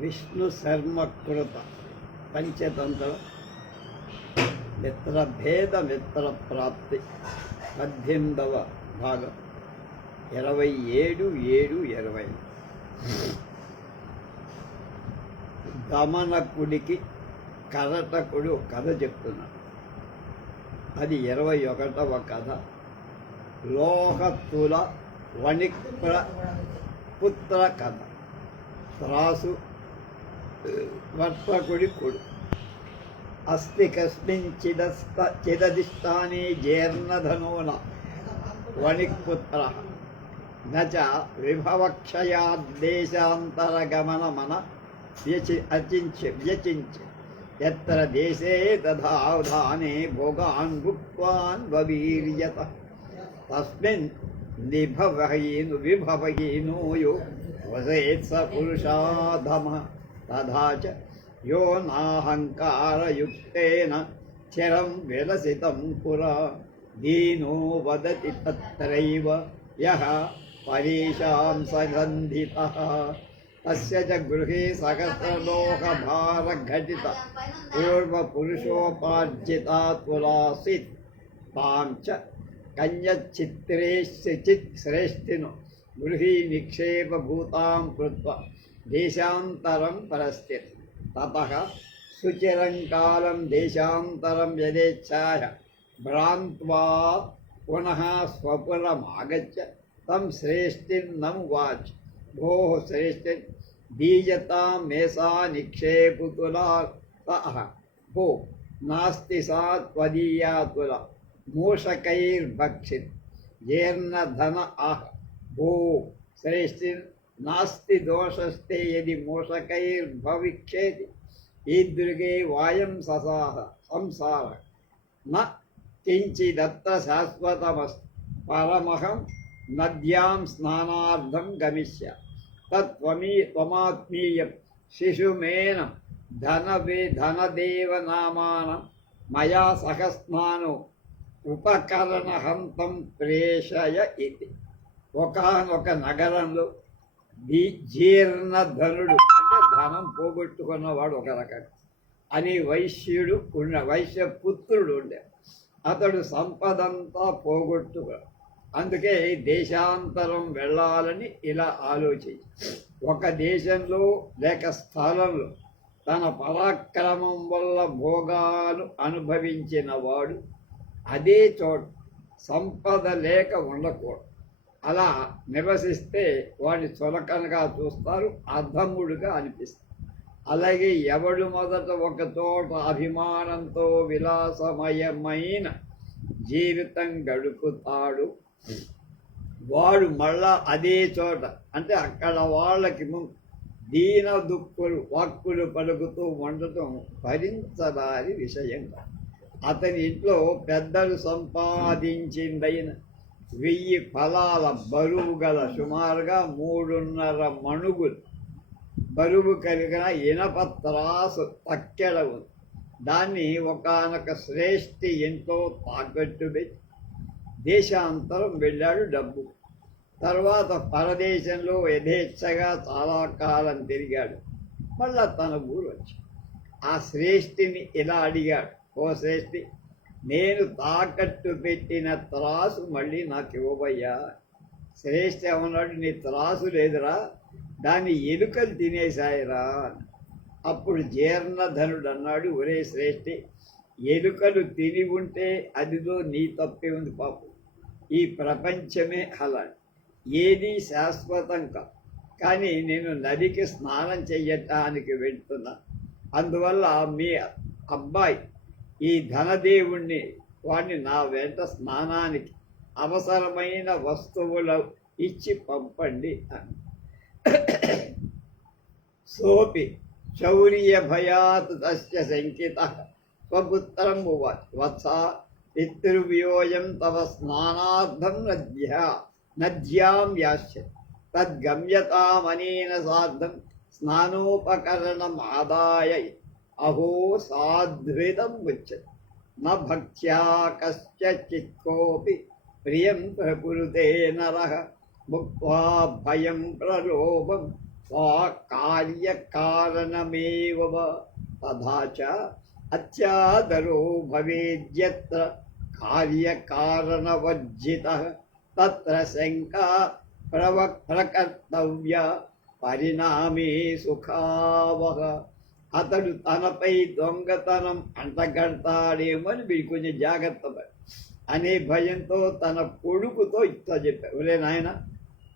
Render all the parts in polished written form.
విష్ణు శర్మ కృత పంచతంత్ర మిత్రభేద మిత్ర ప్రాప్తి 18వ భాగం 27/7/20. దమనకుడికి కరటకుడు కథ చెప్తున్నాడు. అది 21వ కథ. లోహతుల వణిక్ర పుత్ర కథ. త్రాసు వర్తకుడి కొడు. అస్తి కస్మిన్ చిదధిష్టానే జీర్ణధనోన వణిక్పుత్ర నచ విభవక్షయాద్దేశాంతరగమనమన వ్యచించ ఎత్ర దేశే తథావధానే భోగాన్ భుక్వాన్ వవీర్యత తస్మిన్ విభవహీనోయో వసేత్స పురుషాధమ తథా చ యో నాహంకారయుక్తేన చిరం విలసితం పురా దీనో వదతి తత్రైవ యః పరీషాం సగంధితః తస్య చ గృహే సహస్రలోకభారఘటిత పూర్వపురుషోపార్జితా తులాసిత్ తాం చ కన్యచ్చిత్రేశ్చిత్ శ్రేష్ఠినో గృహీ నిక్షేపభూతాం కృత్వా దేశాంతరం పరస్థిత్ తతః సుచిరంకాలం దేశాంతరం యదేచ్ఛాయ భ్రాంత్వా పునః స్వపురమాగత్య తం శ్రేష్ఠిన్నమువాచ భోః శ్రేష్ఠిన్ బీజతాం మేషా నిక్షేపుతులా భో నాస్తి సా త్వదీయా తుల మూషకైర్భక్షిత్ జీర్ణధన ఆహ భో శ్రేష్ఠిన్ నాస్తి దోషస్తే యది మూషకైర్భవిష్యేతి ఈదృగే వాయం సంసార న కించిదత్ర శాశ్వతమస్తి పరమహం నద్యాం స్నానార్థం గమిష్య త్వమాత్మీయం శిశుమేన ధనదేవనామానం మయా సహ స్నానో ఉపకరణహంతం ప్రేషయ ఇది. ఒకానొక నగరంలో జీర్ణధనుడు అంటే ధనం పోగొట్టుకున్నవాడు ఒక రకం అని వైశ్యపుత్రుడు ఉండే. అతడు సంపదంతా పోగొట్టుకున్నాడు. అందుకే దేశాంతరం వెళ్ళాలని ఇలా ఆలోచించి ఒక దేశంలో లేక స్థలంలో తన పరాక్రమం వల్ల భోగాలు అనుభవించిన వాడు అదే చోటు సంపద లేక ఉండకూడదు. అలా నివసిస్తే వాడిని చులకనగా చూస్తారు, అధముడుగా అనిపిస్తారు. అలాగే ఎవడు మొదట ఒక చోట అభిమానంతో విలాసమయమైన జీవితం గడుపుతాడు, వాడు మళ్ళా అదే చోట అంటే అక్కడ వాళ్ళకి దీన దుఃఖులు వాక్కులు పలుకుతూ ఉండటం భరించదారి విషయంగా. అతని ఇంట్లో పెద్దలు సంపాదించిందైన 1000 ఫలాల బరువు గల సుమారుగా 3.5 మణుగులు బరువు కలిగిన ఇనప త్రాసు తక్కెడ ఉంది. దాన్ని ఒకానొక శ్రేష్ఠి ఎంతో తాకట్టు పెట్టి దేశాంతరం వెళ్ళాడు డబ్బు. తర్వాత పరదేశంలో యథేచ్ఛగా చాలా కాలం తిరిగాడు. మళ్ళా తన ఊరు వచ్చి ఆ శ్రేష్ఠిని ఇలా అడిగాడు, ఓ శ్రేష్ఠి, నేను తాకట్టు పెట్టిన త్రాసు మళ్ళీ నాకు ఇవ్వబయ్యా. శ్రేష్ఠి ఏమన్నాడు, నీ త్రాసు లేదురా, దాన్ని ఎలుకలు తినేశాయిరా. అప్పుడు జీర్ణధనుడు అన్నాడు, ఒరే శ్రేష్ఠి, ఎలుకలు తిని ఉంటే అదిలో నీ తప్పే ఉంది పాపం. ఈ ప్రపంచమే అలా, ఏది శాశ్వతం కాదు. కానీ నేను నదికి స్నానం చెయ్యటానికి వెళ్తున్నా. అందువల్ల మీ అబ్బాయి ఈ ధనదేవుణ్ణి వాడిని నా వెంట స్నానానికి అవసరమైన వస్తువులు ఇచ్చి పంపండి అని. సోపి శౌర్య భయాత్ తస్య శంకిత స్వపుత్రం వత్స పితృవ్యోయం తవ స్నానార్థం నద్యాం యాస్య తద్గమ్యతామనేన సార్ధం స్నానోపకరణం ఆదాయ అహో సాధ్వితం ఉచ్యతే న భక్త్యా కశ్చిత్ కోపి ప్రియం ప్రకురుతే నరః ముక్త్వా భయం ప్రలోభం స్వకాయ కార్యకారణమేవ తథా చ అత్యాదరో భవేద్యత్ర కార్యకారణవర్జితః తత్ర శంకా ప్రకర్తవ్య పరిణామే సుఖావహ. అతడు తనపై దొంగతనం అంటగడతాడేమో అని వీడు కొంచెం జాగ్రత్త అనే భయంతో తన కొడుకుతో ఇట్లా చెప్పారు, ఒరే నాయన,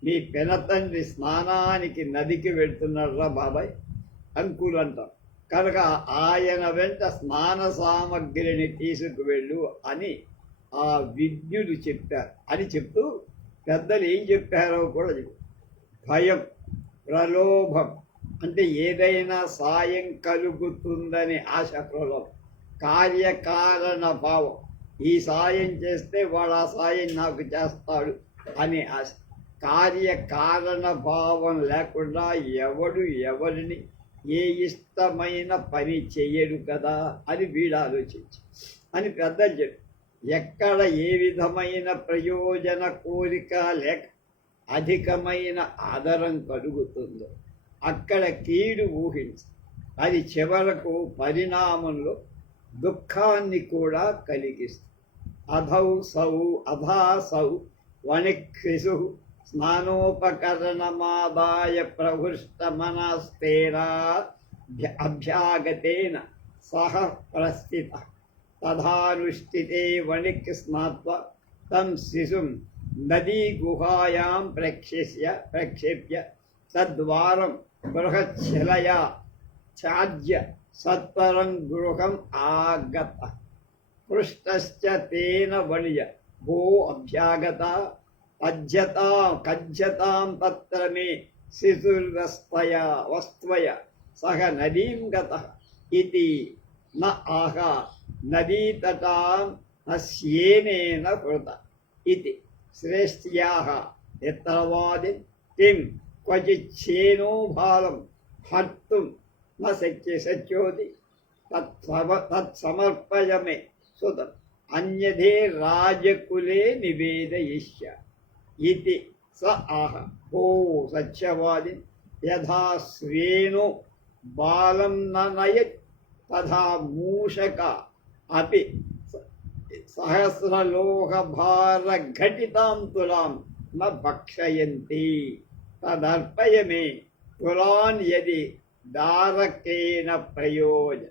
మీ పెనతండ్రి స్నానానికి నదికి వెళ్తున్నాడు రా బాబాయ్, అంకులు అంటాం కనుక ఆయన వెంట స్నాన సామగ్రిని తీసుకువెళ్ళు అని ఆ విద్యుడు చెప్పారు అని చెప్తూ పెద్దలు ఏం చెప్పారో కూడా చెప్పు. భయం, ప్రలోభం అంటే ఏదైనా సాయం కలుగుతుందని ఆశ, ప్రలోభం. కార్యకారణ భావం, ఈ సాయం చేస్తే వాడు ఆ సాయం నాకు చేస్తాడు అనే ఆశ. కార్యకారణ భావం లేకుండా ఎవడు ఎవరిని ఏ ఇష్టమైన పని చెయ్యడు కదా అని వీడు ఆలోచించి అని పెద్దలు చెప్పి, ఎక్కడ ఏ విధమైన ప్రయోజన కోరిక లేక అధికమైన ఆదరం కలుగుతుందో అక్కడ కీడు ఊహించి అది చివరకు పరిణామంలో దుఃఖాన్ని కూడా కలిగిస్తుంది. అధాసౌ వణిక్షిసు స్నానోపకరణమాదాయ ప్రహృష్టమనస్తేనా అభ్యాగతేన సహ ప్రస్థిత తథానుష్ఠితే వణిక్ స్నాత్వా తం శిశుం నదీ గుహాయాం ప్రక్షేప్య తద్వారం బృహచ్ఛలయా ఛాజ్య సత్వరం గృహం ఆగత పృష్టశ్చ తేన వణిజ భో అభ్యాగత కజ్జతాం తత్ర మే శిశుర్వస్త్వయ సహ నదీం గతః ఇతి న ఆహ నదీతటాం అస్యేనేన కృత ఇతి శ్రేష్ఠ్యాః యత్రవాదిన్ కిం క్వచిచ్ఛేనో బాలం హర్తుం న శక్యోతి తత్సమర్పయ మే సుతం అన్యథే రాజకులే నివేదయిష్య ఇతి స ఆహ ఓ సత్యవాది యథా స్వేనో బాలం నయత్ తథా మూషక అపి సహస్రలోహభారఘటితాం తులాం న భక్షయంతి తదర్పయ మే తులాన్ యది దారకేన ప్రయోజన.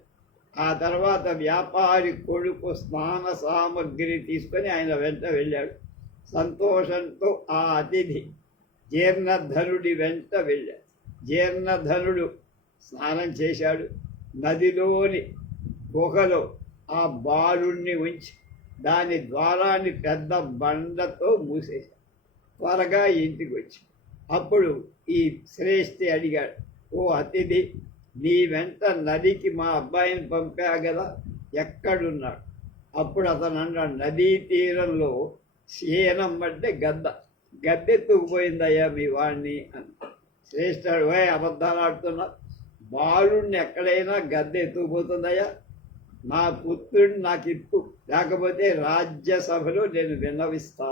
ఆ తర్వాత వ్యాపారి కొడుకు స్నాన సామగ్రి తీసుకొని ఆయన వెంట వెళ్ళాడు. సంతోషంతో ఆ అతిథి జీర్ణధనుడి వెంట వెళ్ళాడు. జీర్ణధనుడు స్నానం చేశాడు. నదిలోని గుహలో ఆ బాలుణ్ణి ఉంచి దాని ద్వారాన్ని పెద్ద బండతో మూసేశాడు. త్వరగా ఇంటికి వచ్చి అప్పుడు ఈ శ్రేష్ఠి అడిగాడు, ఓ అతిథి, నీ వెంట నదికి మా అబ్బాయిని పంపా కదా, ఎక్కడున్నాడు? అప్పుడు అతను అన్నాడు, నదీ తీరంలో శయనం అంటే గద్దెత్తుకుపోయిందయ్యా మీ వాడిని అని. శ్రేష్ఠుడు, ఓ అబద్ధాలు ఆడుతున్నా, బాలుడిని ఎక్కడైనా గద్దె ఎత్తుకుపోతుందయ్యా, నా పుత్రుడిని నాకు ఇప్పు, లేకపోతే రాజ్యసభలో నేను విన్నవిస్తా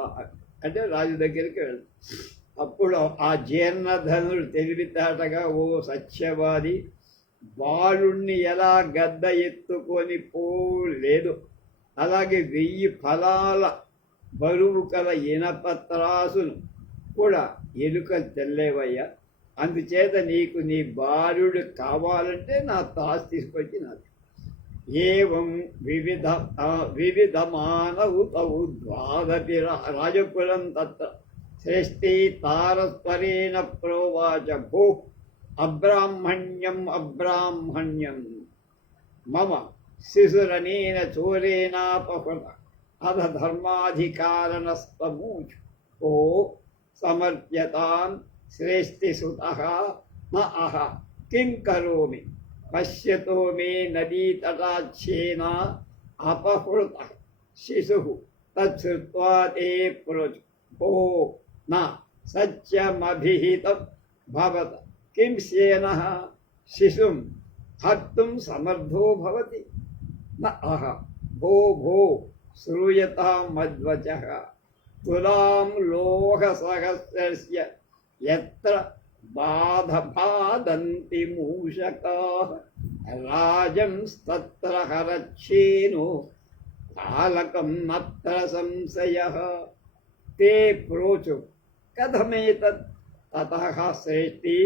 అంటే రాజు దగ్గరికి వెళ్తా. అప్పుడు ఆ జీర్ణధనుడు తెలివితేటగా, ఓ సత్యవాది, బాలుణ్ణి ఎలా గద్ద ఎత్తుకొని పోలేదు అలాగే 1000 ఫలాల బరువు కల ఇనపత్రాసును కూడా ఎలుకలు తెల్లేవయ్యా. అందుచేత నీకు నీ బాలుడు కావాలంటే నా తాసు తీసుకొచ్చి నాకు. ఏవం వివిధమానవు తవు ద్వాదపి రాజకులం తత్ర శ్రేష్ఠీ తారస్వరేణ ప్రోవాచ భూ అబ్రాహ్మణ్యం మమ శిశురనేన చోరేణాపహృత అధ ధర్మాధికారణస్తమూచు ఓ సమర్ప్యతాం శ్రేష్ఠిసుతః న అహ కిం కరోమి పశ్యతో మే నదీతటాచ్ఛేన అపహృత శిశుః తచ్చుత్వా తే పురుషు ఓ నా సత్యమభిహితం భవత కిం సేనః శిశుం హర్తుం సమర్థో భవతి న అహ భో భో శ్రూయతాం మద్వచః తులాం లోహసహస్రస్య యత్ర బాధంతి మూషకాః రాజంస్తత్ర హరచ్ఛేనో బాలకం అత్ర సంశయః. తే ప్రోచు కథమేతత్ తతః శ్రేష్ఠి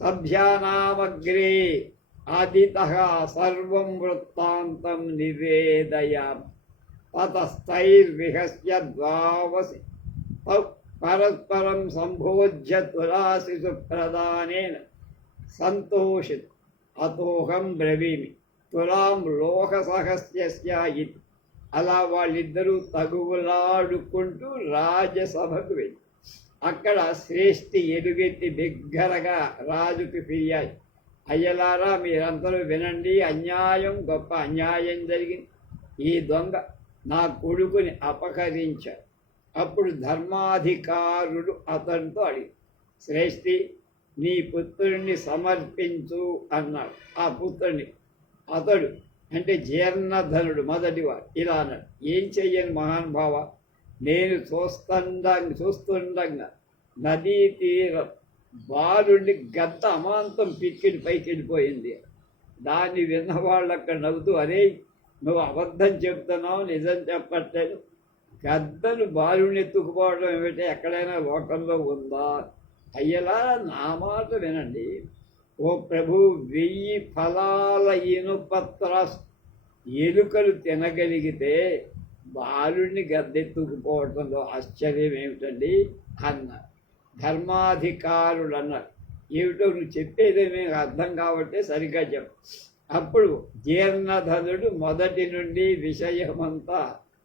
సభ్యానామగ్రే ఆదితః సర్వం వృత్తాంతం నివేదయామి. తతస్తైర్విహస్య ద్వావసి పరస్పరం సంభోజ్య తులాశిషు ప్రదానేన సంతోషిత్ అతోహం బ్రవీమి తులాం లోకసహస్య ఇది. అలా వాళ్ళిద్దరూ తగువులాడుకుంటూ రాజసభకు వెళ్ళి అక్కడ శ్రేష్ఠి ఎలుగెత్తి బిగ్గరగా రాజుకి ఫిర్యాదు, అయ్యలారా మీరందరూ వినండి, అన్యాయం గొప్ప అన్యాయం జరిగింది. ఈ దొంగ నా కొడుకుని అపహరించాడు. అప్పుడు ధర్మాధికారుడు అతనితో అడిగి, శ్రేష్ఠి నీ పుత్రుడిని సమర్పించు అన్నాడు. ఆ పుత్రుడిని అతడు అంటే జీర్ణధనుడు మొదటివాడు ఇలా అన్నాడు, ఏం చెయ్యను మహానుభావ, నేను చూస్తుండగా నదీ తీరం బాలుడిని గద్ద అమాంతం పిక్కిడి పైకి వెళ్ళిపోయింది. దాన్ని విన్నవాళ్ళు అక్కడ నవ్వుతూ, అరే నువ్వు అబద్ధం చెప్తున్నావు, నిజం చెప్పట్లేదు, గద్దను బాలుని ఎత్తుకుపోవడం ఏమిటంటే ఎక్కడైనా లోకంలో ఉందా? అయ్యలా నా మాట వినండి, ఓ ప్రభు, 1000 ఫలాల ఇనుపత్ర ఎలుకలు తినగలిగితే బాలుడిని గద్దెత్తుకుపోవడంలో ఆశ్చర్యం ఏమిటండి అన్నారు. ధర్మాధికారులు అన్నారు, ఏమిటో నువ్వు చెప్పేదేమీ అర్థం కాబట్టి సరిగ్గా చెప్పు. అప్పుడు జీర్ణధనుడు మొదటి నుండి విషయమంతా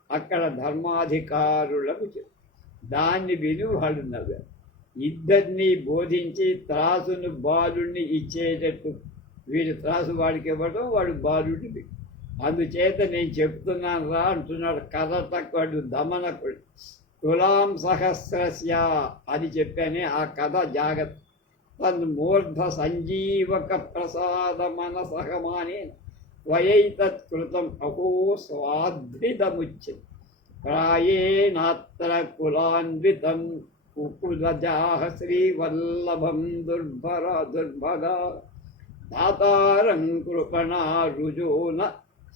అక్కడ ధర్మాధికారులకు చెప్పు. దాన్ని విని వాళ్ళు నవ్వారు. ఇద్దరిని బోధించి త్రాసును బాలుడిని ఇచ్చేటట్టు వీడు త్రాసు వాడికి ఇవ్వడం, వాడు బాలుడిని. అందుచేత నేను చెప్తున్నాను రా అంటున్నాడు. కథటకుడు దమనకుడు తులాం సహస్రస్య అని చెప్పానే ఆ కథ జాగ్రత్త. తన్మూర్ధ సంజీవక ప్రసాద మనసహమానే త్వయైతత్కృతం అహో స్వాద్రితముచ్యతే. ప్రాయేణాత్ర కులాన్వితం కుకులజాః శ్రీవల్లభం దుర్భగా దాతారం కృపణా రుజోన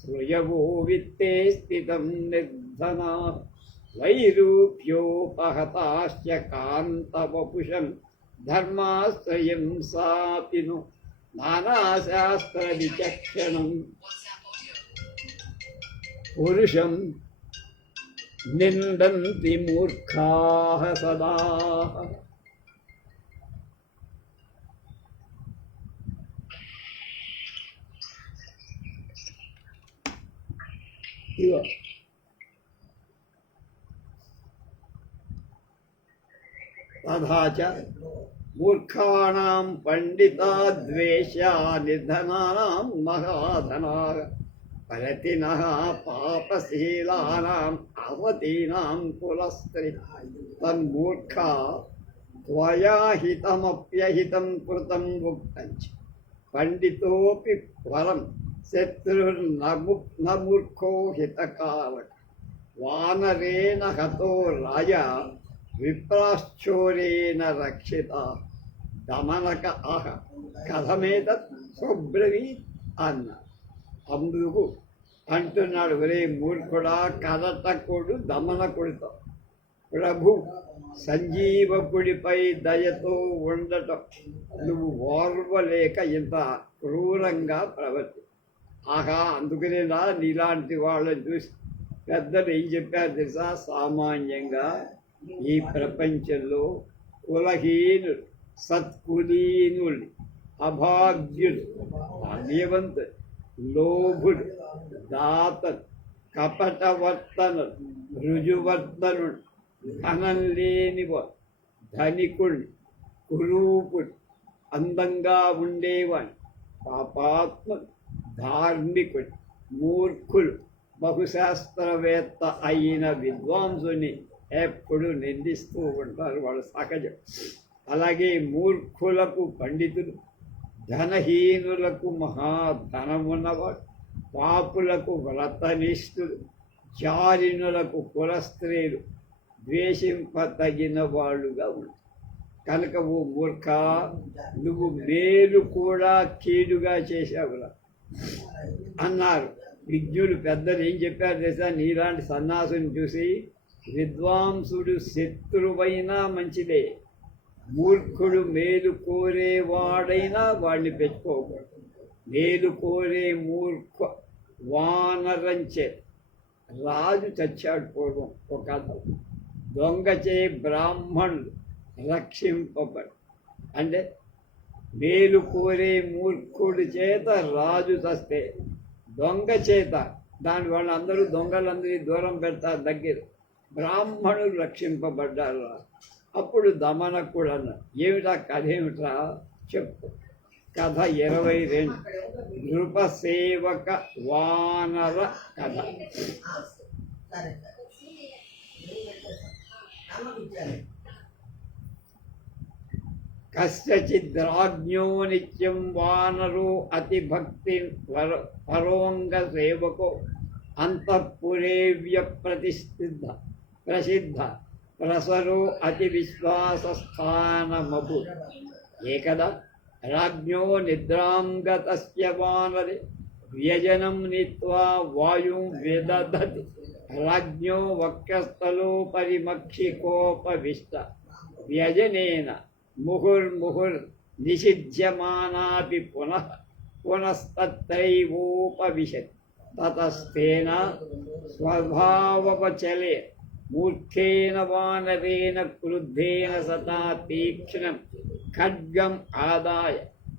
శ్రుయవో విత్తే స్థితం నిర్ధనా వైరూప్యోపహతాశ్చ కాంతవపుషం ధర్మాశ్రయం సాపిను నానాశాస్త్ర విచక్షణం పురుషం నిందంతి మూర్ఖాః సదా. తథా చ మూర్ఖాణాం పండితాద్వేషా నిధనానాం మహాధనాః పరతినః పాపశీలానాం అవతీనాం కులస్త్రీ. తన్మూర్ఖా త్వయా హితమప్యహితం కృతం ఉక్తం చ పండితోపి వరం శత్రుర్న మూర్ఖో హితకారక. వానరేణ హతో రాజా విప్రాశ్చోరేణ రక్షిత దమనక ఆహ కథమేతత్ సుబ్రవీత్ అన్న. అందుకు అంటున్నాడు, ఒరే మూర్ఖుడా, కథటకుడు దమనకుడితో ప్రభు సంజీవకుడిపై దయతో ఉండటం నువ్వు ఓర్వలేక ఇంత క్రూరంగా ప్రవర్తి. ఆహా, అందుకనేనా నీలాంటి వాళ్ళని చూసి పెద్దలు ఏం చెప్పారు తెలుసా? సామాన్యంగా ఈ ప్రపంచంలో కులహీనులు, సత్కులీనులు, అభాగ్యులు, భాగ్యవంతులు, లోభుడు, దాతలు, కపటవర్తనులు, రుజువర్తనుడు, ధనం లేనివాడు, ధనికుడు, కురూపుడు, అందంగా ఉండేవాడు, పాపాత్ముడు, ధార్మికుడు, మూర్ఖులు, బహుశాస్త్రవేత్త అయిన విద్వాంసుని ఎప్పుడు నిందిస్తూ ఉంటారు, వాళ్ళు సహజం. అలాగే మూర్ఖులకు పండితులు, ధనహీనులకు మహాధనమున్నవాడు, పాపులకు వ్రతనిష్ఠులు, జారినులకు కులస్త్రీలు ద్వేషింపతగిన వాళ్ళుగా ఉంటారు. కనుక ఓ మూర్ఖ, నువ్వు మేలు కూడా కీడుగా చేశావురా అన్నారు. విజ్ఞులు పెద్దలు ఏం చెప్పారు తెలుసా? నీలాంటి సన్నాసుని చూసి విద్వాంసుడు శత్రువైనా మంచిదే, మూర్ఖుడు మేలు కోరేవాడైనా వాడిని పెట్టుకోకూడదు. మేలు కోరే మూర్ఖ వానరంచే. రాజు చచ్చాడు పూర్వం. ఒక కథ, దొంగచే బ్రాహ్మణుడు రక్షింపబడు. అంటే మేలు కోరే మూర్ఖుడి చేత రాజు చస్తే, దొంగ చేత దాని వాళ్ళందరూ దొంగలందరి దూరం పెడతారు, దగ్గర బ్రాహ్మణులు రక్షింపబడ్డారు. అప్పుడు దమనకుడు అన్నాడు, ఏమిటా కథ ఏమిట్రా చెప్పు. కథ 22, నృపసేవక వానర కథ. కశ్చిద్రాజ్ఞో నిత్యం వానరో అతిభక్తి పరోంగ సేవకో అంతఃపురే ప్రసిద్ధ ప్రసరో అతి విశ్వాసస్థానమభు. ఏకదా రాజ్ఞో నిద్రాం గతస్య వానరే వ్యజనం నీత్వా వాయుం విదధతి. రాజ్ఞో వక్షస్థలోపరిమక్షికోపవిష్ట వ్యజనేన ముహుర్ముహుర్ నిషిధ్యమానాపి పునస్తత్రైవోపవిశత్. తతస్థేన స్వభావపచలే మూర్ఖేన వానరేణ క్రుద్ధేన సతా తీక్ష్ణం ఖడ్గం ఆదాయ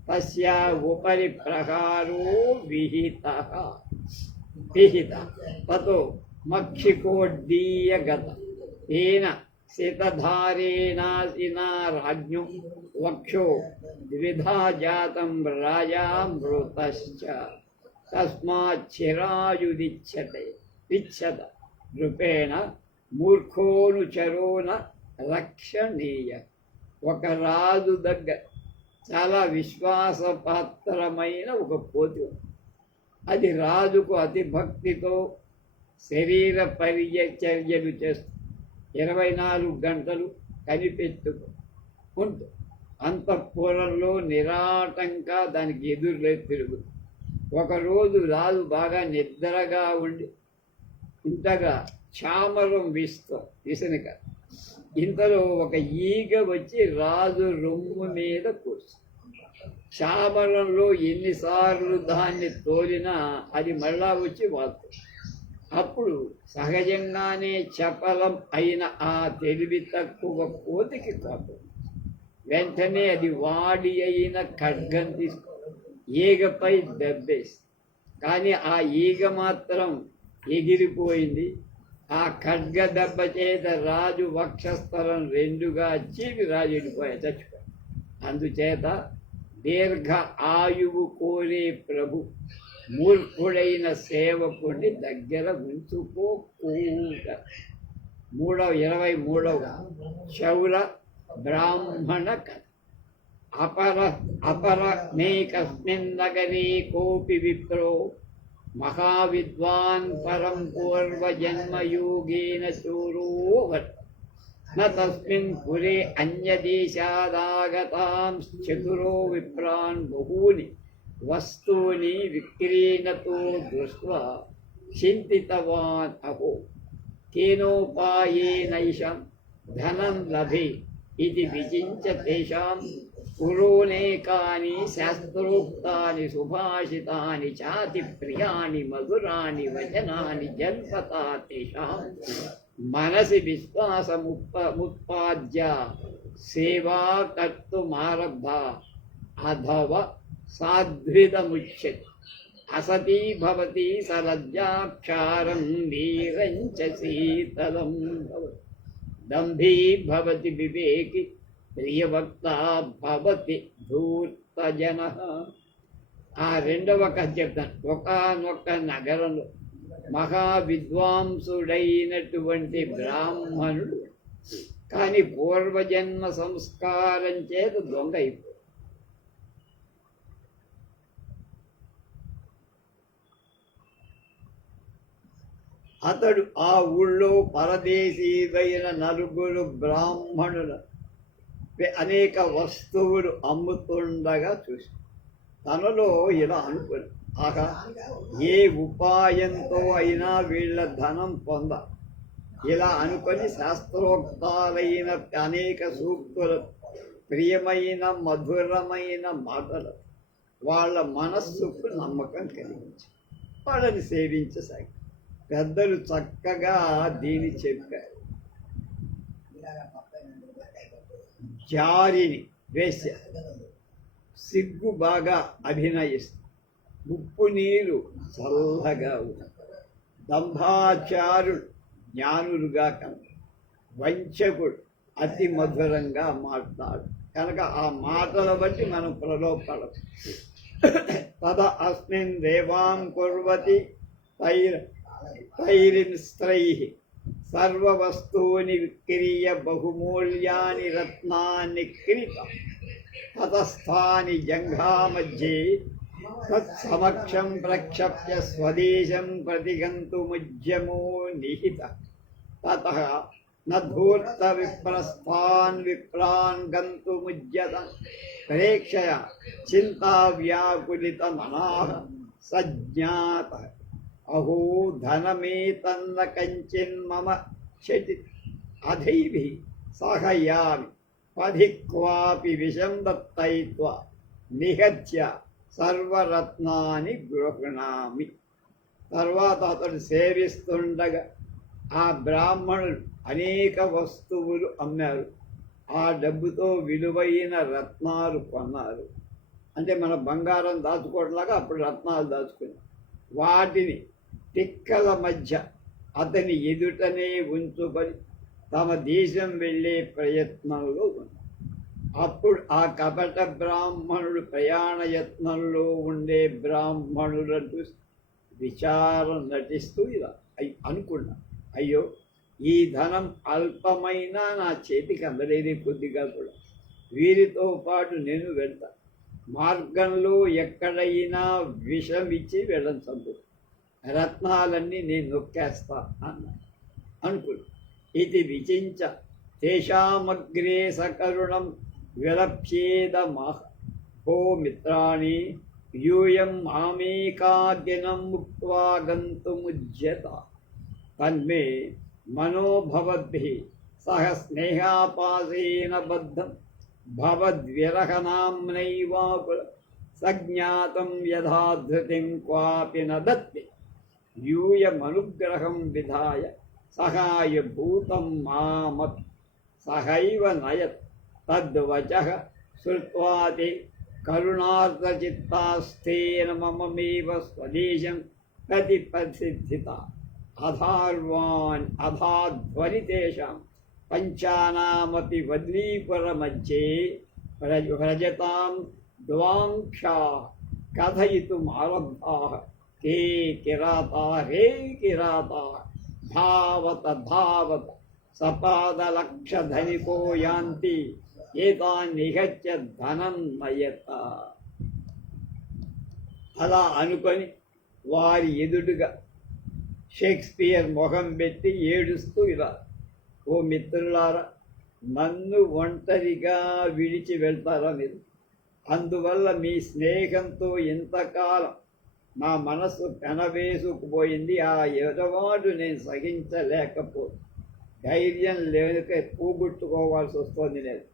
తస్యా ఉపరి ప్రహారో విహిత. తతో మక్షికోడ్డీయగత తేన శతధారేణాసినా రాజ్ఞో వక్షో ద్విధా జాతం రాజా మృతశ్చ. తస్మాచ్చిరాయుదిచ్చత నృపేణ మూర్ఖోనుచరోన రక్షణీయ. ఒక రాజు దగ్గర చాలా విశ్వాసపాత్రమైన ఒక కోతి ఉంది. అది రాజుకు అతి భక్తితో శరీర పరిచర్యలు చేస్తూ 24 గంటలు కనిపెట్టుకు ఉంటుంది. అంతఃపురంలో నిరాటంగా దానికి ఎదురులేదు తిరుగుతుంది. ఒకరోజు రాజు బాగా నిద్రగా ఉండగా చామరం విసనక ఇంతలో ఒక ఈగ వచ్చి రాజు రొమ్ము మీద కూర్చుంది. చామరంలో ఎన్నిసార్లు దాన్ని తోలినా అది మళ్ళా వచ్చి వాడుతుంది. అప్పుడు సహజంగానే చపలం అయిన ఆ తెలివి తక్కువ కోతికి కోపం. వెంటనే అది వాడి అయిన ఖడ్గం తీసుకు ఈగపై దెబ్బేసి, కానీ ఆ ఈగ మాత్రం ఎగిరిపోయింది. ఆ ఖడ్గ దెబ్బ చేత రాజు వక్షస్థలం 2గా చీవి రాజు చచ్చిపోయాడు. అందుచేత దీర్ఘ ఆయువు కోరే ప్రభు మూర్ఖుడైన సేవకుడిని దగ్గర ఉంచుకోకూడ. 23వ శౌర బ్రాహ్మణ కథ. అపరమేకస్మిన్ నగరే కోపి విప్రో మహావిద్వాన్ పరం పూర్వజన్మయోగేన చోరో వర్త. న తస్మిన్ పురే అన్యదేశాదాగతాం చతురో విప్రాన్ బహూని వస్తూని విక్రీణతో దృష్ట్వా చింతితవాన్ అహో కేనోపాయేనైషాం ధనం లభే ఇది విచించ తేషాం పురోనేకాని శాస్త్రోక్తాని సుభాషితాని చాతి ప్రియాని మధురాని వచనాని జల్పతా తేషాం మనసి విశ్వాసముత్పాద్య సేవా కర్తుమారబ్ధ అధవ సాధ్విదముచ్యతే. అసతీ భవతి సలజ్జాక్షారం వీరంచ శీతలం భవతి. దంభీ భవతి వివేకి ప్రియవక్త భవతి ధూర్తజన. ఆ 2వ కథ చెప్తాను. ఒకానొక నగరంలో మహావిద్వాంసుడైనటువంటి బ్రాహ్మణుడు, కానీ పూర్వజన్మ సంస్కారం చేత దొంగ అయిపోయాడు. అతడు ఆ ఊళ్ళో పరదేశీదైన 4 బ్రాహ్మణుల అనేక వస్తువులు అమ్ముతుండగా చూసి తనలో ఇలా అనుకుని, ఆగా ఏ ఉపాయంతో అయినా వీళ్ళ ధనం పొంద, ఇలా అనుకొని శాస్త్రోక్తాలైన అనేక సూక్తులు, ప్రియమైన మధురమైన మాటలు వాళ్ళ మనస్సుకు నమ్మకం కలిగించి వాళ్ళని సేవించసాగి పెద్దలు చక్కగా దీన్ని చెప్పారు. జారిని వేశ్య సిగ్గు బాగా అభినయిస్తుంది, ఉప్పు నీరు చల్లగా ఉంటుంది, దంభాచారుడు జ్ఞానులుగా కనుక, వంచకుడు అతి మధురంగా మాట్లాడు కనుక ఆ మాటల బట్టి మనం ప్రలోభపడం. తద అస్మిన్ దేవాం కుర్వతి తైరిస్త్రై సర్వవస్తూని విక్రీయ బహుమూల్యాని రత్నాన్ని క్రీత తతస్థాని జంఘామధ్యే తత్సమక్షం ప్రక్షప్య స్వదేశం ప్రతిగంతుముద్యమో నిహిత. తతః న ధూర్త విప్రస్థాన్ విప్రాన్ గంతుముద్యత ప్రేక్షయ చింతా వ్యాకులిత మనాః సజ్ఞాత అహో ధనమేతన్న కంచిన్మమ శటి అధైభిః సహయామి పథి క్వాపి విషం దత్తయిత్వా నిహత్య సర్వరత్నాని గృహణామి. తర్వాత అతడు సేవిస్తుండగా ఆ బ్రాహ్మణులు అనేక వస్తువులు అమ్మారు, ఆ డబ్బుతో విలువైన రత్నాలు కొన్నారు. అంటే మన బంగారం దాచుకోవట్లాగా అప్పుడు రత్నాలు దాచుకున్నారు. వాటిని టిక్కల మధ్య అతని ఎదుటనే ఉంచుకొని తమ దేశం వెళ్ళే ప్రయత్నంలో ఉన్నారు. అప్పుడు ఆ కపట బ్రాహ్మణుడు ప్రయాణయత్నంలో ఉండే బ్రాహ్మణులను చూసి విచారం నటిస్తూ ఇలా అనుకున్నా, అయ్యో ఈ ధనం అల్పమైనా నా చేతికి అందలేదే కొద్దిగా కూడా, వీరితో పాటు నేను వెళ్తా, మార్గంలో ఎక్కడైనా విషం ఇచ్చి వెళ్ళంచదు, రత్నాలన్నీ నేను నొక్కేస్తా అన్నా అనుకున్నా. ఇది విచించ తేషామగ్రే సకరుణం విలప్యేదమహ భో మిత్రాణి యూయం మామేకాగ్నం ముక్త్వా గంతుముజ్యత తన్మే మనోభవద్భిః సహ స్నేహాపాసేన బద్ధం భవద్విరహనామ్నైవాకుల సజ్ఞాతం యథా ధృతిం క్వాపి న దత్తి యూయమనుగ్రహం విధాయ సహాయభూతం మామపి సహైవ నయత్ తద్వచః శ్రుత్వా తే కరుణార్ద్రచిత్తాస్తేన మమమేవ స్వదేశం ప్రతిపసిద్ధితా అధాధ్వనితేషాం పంచానామపి వద్లీపురమధ్యే వ్రజతాం ద్వాంక్షా కథయితుమారబ్ధాః కే కిరాతా రే కిరాతా ధావత ధావత సపాదలక్షధనికో యాంతి ఏతాన్ నిహత్య ధనం నయత. అలా అనుకొని వారి ఎదురుగా షేక్స్పియర్ మొహం పెట్టి ఏడుస్తూ ఇలా, ఓ మిత్రులారా, నన్ను ఒంటరిగా విడిచి వెళ్తారా మీరు? అందువల్ల మీ స్నేహంతో ఇంతకాలం నా మనసు పెనవేసుకుపోయింది. ఆ ఎడవాడు నేను సహించలేకపోతే ధైర్యం లేక పోగొట్టుకోవాల్సి వస్తుంది. నేను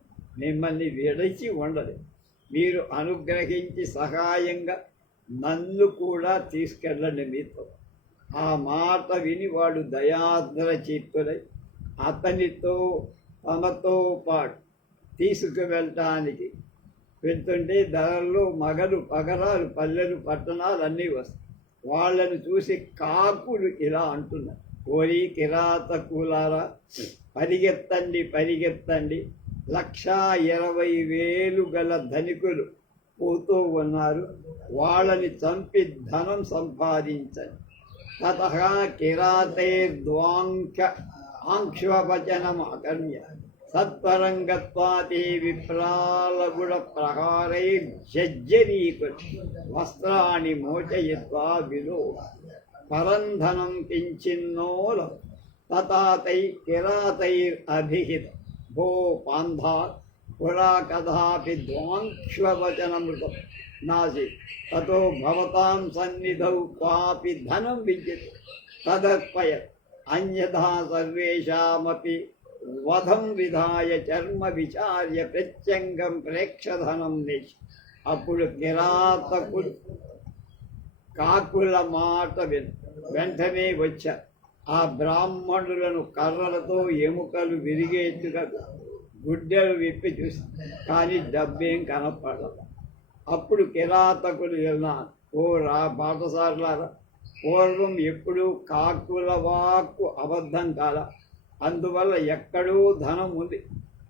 మిమ్మల్ని విడిచి ఉండలేదు. మీరు అనుగ్రహించి సహాయంగా నన్ను కూడా తీసుకెళ్ళండి మీతో. ఆ మాట విని వాడు దయాద్ర చిత్తులై అతనితో తమతో పాటు తీసుకువెళ్ళటానికి వెళ్తుంటే ధరల్లో మగలు పగరాలు పల్లెలు పట్టణాలు అన్నీ వస్తాయి. వాళ్ళను చూసి కాకులు ఇలా అంటున్నారు, ఓరి కిరాతకులారా, పరిగెత్తండి పరిగెత్తండి, 1,20,000 గల ధనికులు పోతూ ఉన్నారు, వాళ్ళని చంపి ధనం సంపాదించండి. తతః కిరాతైర్ద్వాంఖ్య ఆంక్ష్వవచనమాకర్ణ్య సత్వరం గత్వా తే విప్రాలగుణ ప్రహారైర్జజ్జరీకృత వస్త్రాణి మోచయిత్వా విలో పరంధనం కించిన్నోలం తథా తై కిరాతైరభిహిత భో పాంధా పురా కదాపి ద్వాంక్ష్వవచనమృతం నాసి తతో భవతాం సన్నిధౌ క్వాపి ధనం విద్యతే తదర్పయ అన్యథా సర్వేషామపి వధం విధాయ చర్మ విచార్య ప్రత్యంగం ప్రేక్షధనం నేసి. అప్పుడు కిరాతకుడు కాకుల మాట వెంటనే వచ్చారు. ఆ బ్రాహ్మణులను కర్రలతో ఎముకలు విరిగేట్టుగా గుడ్డలు విప్పి చూసి కానీ డబ్బేం కనపడదు. అప్పుడు కిరాతకులు వెళ్ళినారు. ఓ పాఠశాలలారా, పూర్వం ఎప్పుడూ కాకుల వాక్కు అబద్ధం కాల, అందువల్ల ఎక్కడో ధనం ఉంది,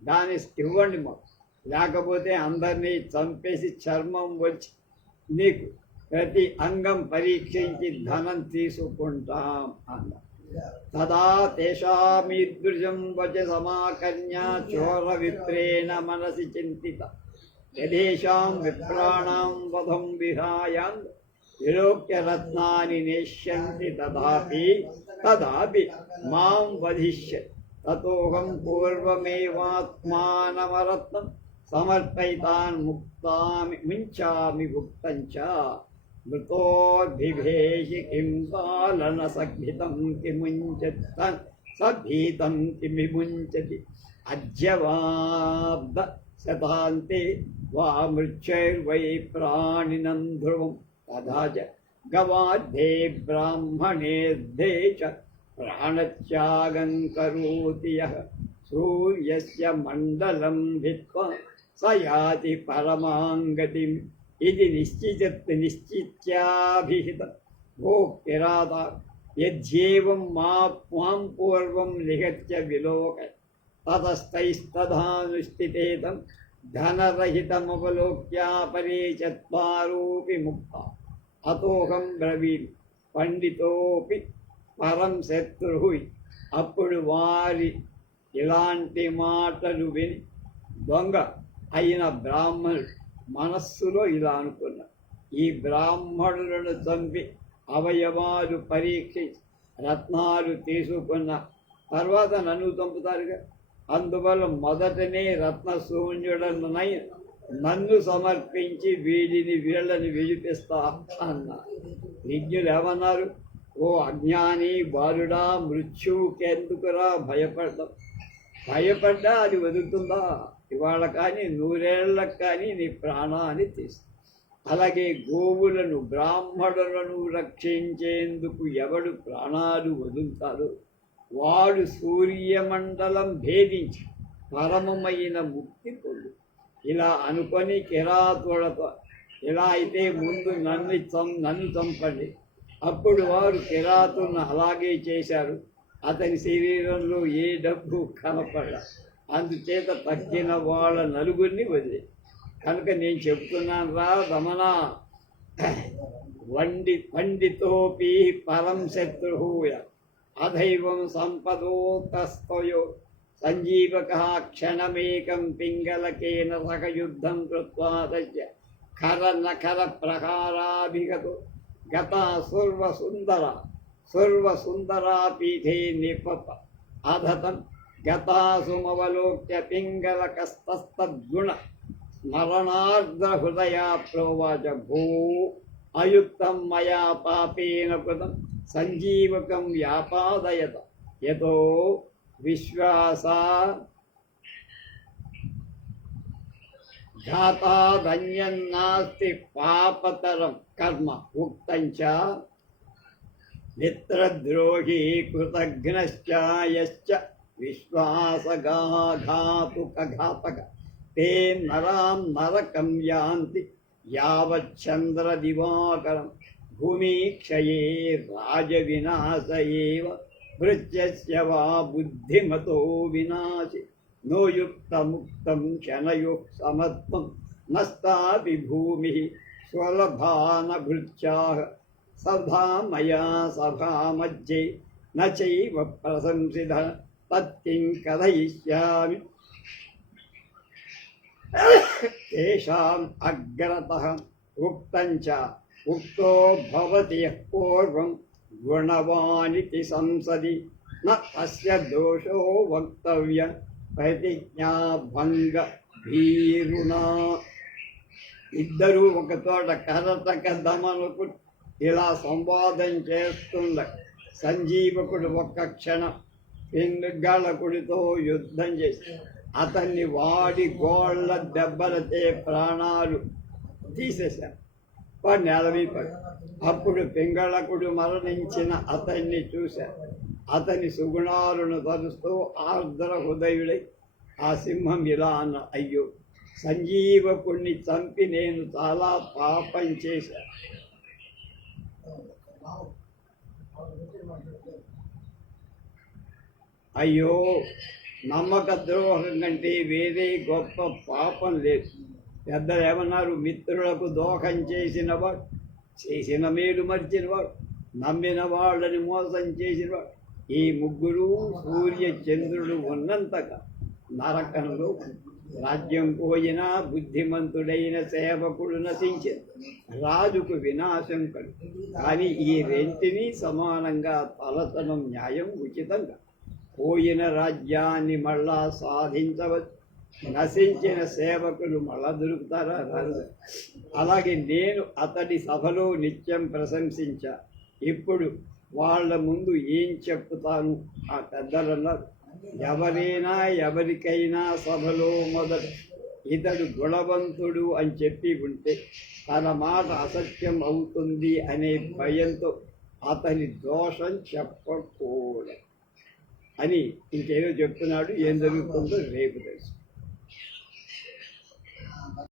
దాన్ని ఇవ్వండి మాకు, లేకపోతే అందరినీ చంపేసి చర్మం వచ్చి నీకు ప్రతి అంగం పరీక్షించి ధనం తీసుకుంటాం అన్న. తదా తేషామీదృశం వచ సమాకర్ణ్య చోర విప్రేణ మనసి చింతిత యదేషాం విప్రాణాం వధం విహాయాన్ విలోక్య రత్నాని నేష్యంతి తదాపి మాం వధిష్య తతోహం పూర్వమేవాత్మానమరత్నం సమర్పయితాన్ ముంచామి భుక్తంచ మృతోద్భిభేషి కిం పాలన సఘితం కిముంచతి సభీతం కిమిముంచతి అజ్యవాబ్ద శతాంతే వా మృచ్ఛైర్వై ప్రాణినం ధ్రువం తథా చ గవాద్ధే బ్రాహ్మణేర్ధే చ ప్రాణత్యాగం కరోతి యః సూర్యస్య మండలం భిత్వా స యాతి పరమాం గతిం ఇది నిశ్చిత్యాభిహితం. ఓ కిరాత, యద్యేవం మాం పూర్వం నిహత్య విలోక తతస్తైస్తథానుష్ఠితేతం ధనరహితమవలోక్యా పరే చత్వారోపి ముక్త అతోహం బ్రవీమి పండితోపి పరం శత్రు. అప్పుడు వారి ఇలాంటి మాటలు విని దొంగ అయిన బ్రాహ్మణుడు మనస్సులో ఇలా అనుకున్నాడు, ఈ బ్రాహ్మణులను చంపి అవయవాలు పరీక్షించి రత్నాలు తీసుకున్న తర్వాత నన్ను చంపుతారుగా, అందువల్ల మొదటనే రత్నశూన్యుడనై నన్ను సమర్పించి వీళ్ళని విడిపిస్తా అన్నారు. విజ్ఞులు ఏమన్నారు, ఓ అజ్ఞాని బాలుడా, మృత్యువుకెందుకురా భయపడతాం? భయపడ్డా అది వదులుతుందా? ఇవాళ కానీ 100 ఏళ్ళకు కానీ నీ ప్రాణాన్ని తీస్తుంది. అలాగే గోవులను బ్రాహ్మణులను రక్షించేందుకు ఎవడు ప్రాణాలు వదులుతాడో వాడు సూర్యమండలం భేదించి పరమమైన ముక్తి పొందు. ఇలా అనుకొని కిరాతులతో, ఇలా అయితే ముందు నన్ను చంపండి. అప్పుడు వారు కిరాతులను అలాగే చేశారు. అతని శరీరంలో ఏ డబ్బు కనపడ, అందుచేత తక్కిన వాళ్ళ నలుగురిని వదిలే. కనుక నేను చెప్తున్నాను రా రమణ, పండితోపి పరం శత్రుహూయ అధైవం సంపదోతస్తయో సంజీవక క్షణమేకం పింగళకేన సహ యుద్ధం కృత్వా తస్య ఖర నఖర ప్రహారాభిగతో గతా సుర్వసుందరా పీఠే నిపత అధతం గతాసుమవలోక్య పింగళకస్తద్గుణ స్మరణార్ద్రహృదయా ప్రోవాచ భూ అయుక్తం మయా పాపేన కృతం సంజీవకం వ్యాపాదయత యతో విశ్వాసా ఘాతాదన్యన్నాస్తి పాపతరం కర్మ ఉక్తంచ మిత్రద్రోహీ కృతఘ్నశ్చ యశ్చ విశ్వాసఘాతుకఘాతక తే నరాం నరకం యాంతి యావచ్చంద్రదివాకరం భూమిక్షయే రాజవినాశ ఏవ భృత్యస్య వా బుద్ధిమతో వినాశి నో యుక్తముక్తం క్షణయుః సమత్వం నస్తాపి భూమి స్వలభాన భృత్యాః సభా మయా సభామధ్యే నచైవ ప్రశంసిత తత్కిం కథయిష్యామి తేషాం అగ్రతః ఉక్తంచ ఉక్తో భవతి యః పూర్వం గుణవానితి సంసది న తస్య దోషో వక్తవ్య ప్రతిజ్ఞాభంగ వీరున ఇద్దరూ ఒక చోట కరటక దమనకు ఇలా సంవాదం చేస్తుండ సంజీవకుడు ఒక్క క్షణం పింగళకుడితో యుద్ధం చేసి అతన్ని వాడి గోళ్ల దెబ్బలతే ప్రాణాలు తీసేశారు. వాడు నేలవైపాడు. అప్పుడు పింగళకుడు మరణించిన అతన్ని చూశారు. అతని సుగుణాలను తలుస్తూ ఆర్ద్ర హృదయుడై ఆ సింహం ఇలా అన్న, అయ్యో సంజీవకుణ్ణి చంపి నేను చాలా పాపం చేశాను. అయ్యో నమ్మక ద్రోహం కంటే వేరే గొప్ప పాపం లేదు. పెద్దలు ఏమన్నారు, మిత్రులకు దోహం చేసినవాడు, చేసిన మేలు మర్చినవాడు, నమ్మిన వాళ్ళని మోసం చేసినవాడు, ఈ ముగ్గురు సూర్య చంద్రుడు ఉన్నంతగా నరకంలో రాజ్యం పోయినా బుద్ధిమంతుడైన సేవకుడు నశించింది, రాజుకు వినాశం కలు. కానీ ఈ రెంటిని సమానంగా తలచడం న్యాయం, ఉచితంగా. పోయిన రాజ్యాన్ని మళ్ళా సాధించవచ్చు, నశించిన సేవకులు మళ్ళా దొరుకుతారా? రాదు. అలాగే నేను అతడి సభలో నిత్యం ప్రశంసించా. ఇప్పుడు వాళ్ళ ముందు ఏం చెప్తాను? ఆ పెద్దలన్నారు, ఎవరైనా ఎవరికైనా సభలో మొదట ఇతడు గుణవంతుడు అని చెప్పి ఉంటే తన మాట అసత్యం అవుతుంది అనే భయంతో అతని దోషం చెప్పకూడదు అని ఇంకేదో చెప్తున్నాడు. ఏం జరుగుతుందో రేపు తెలుసు.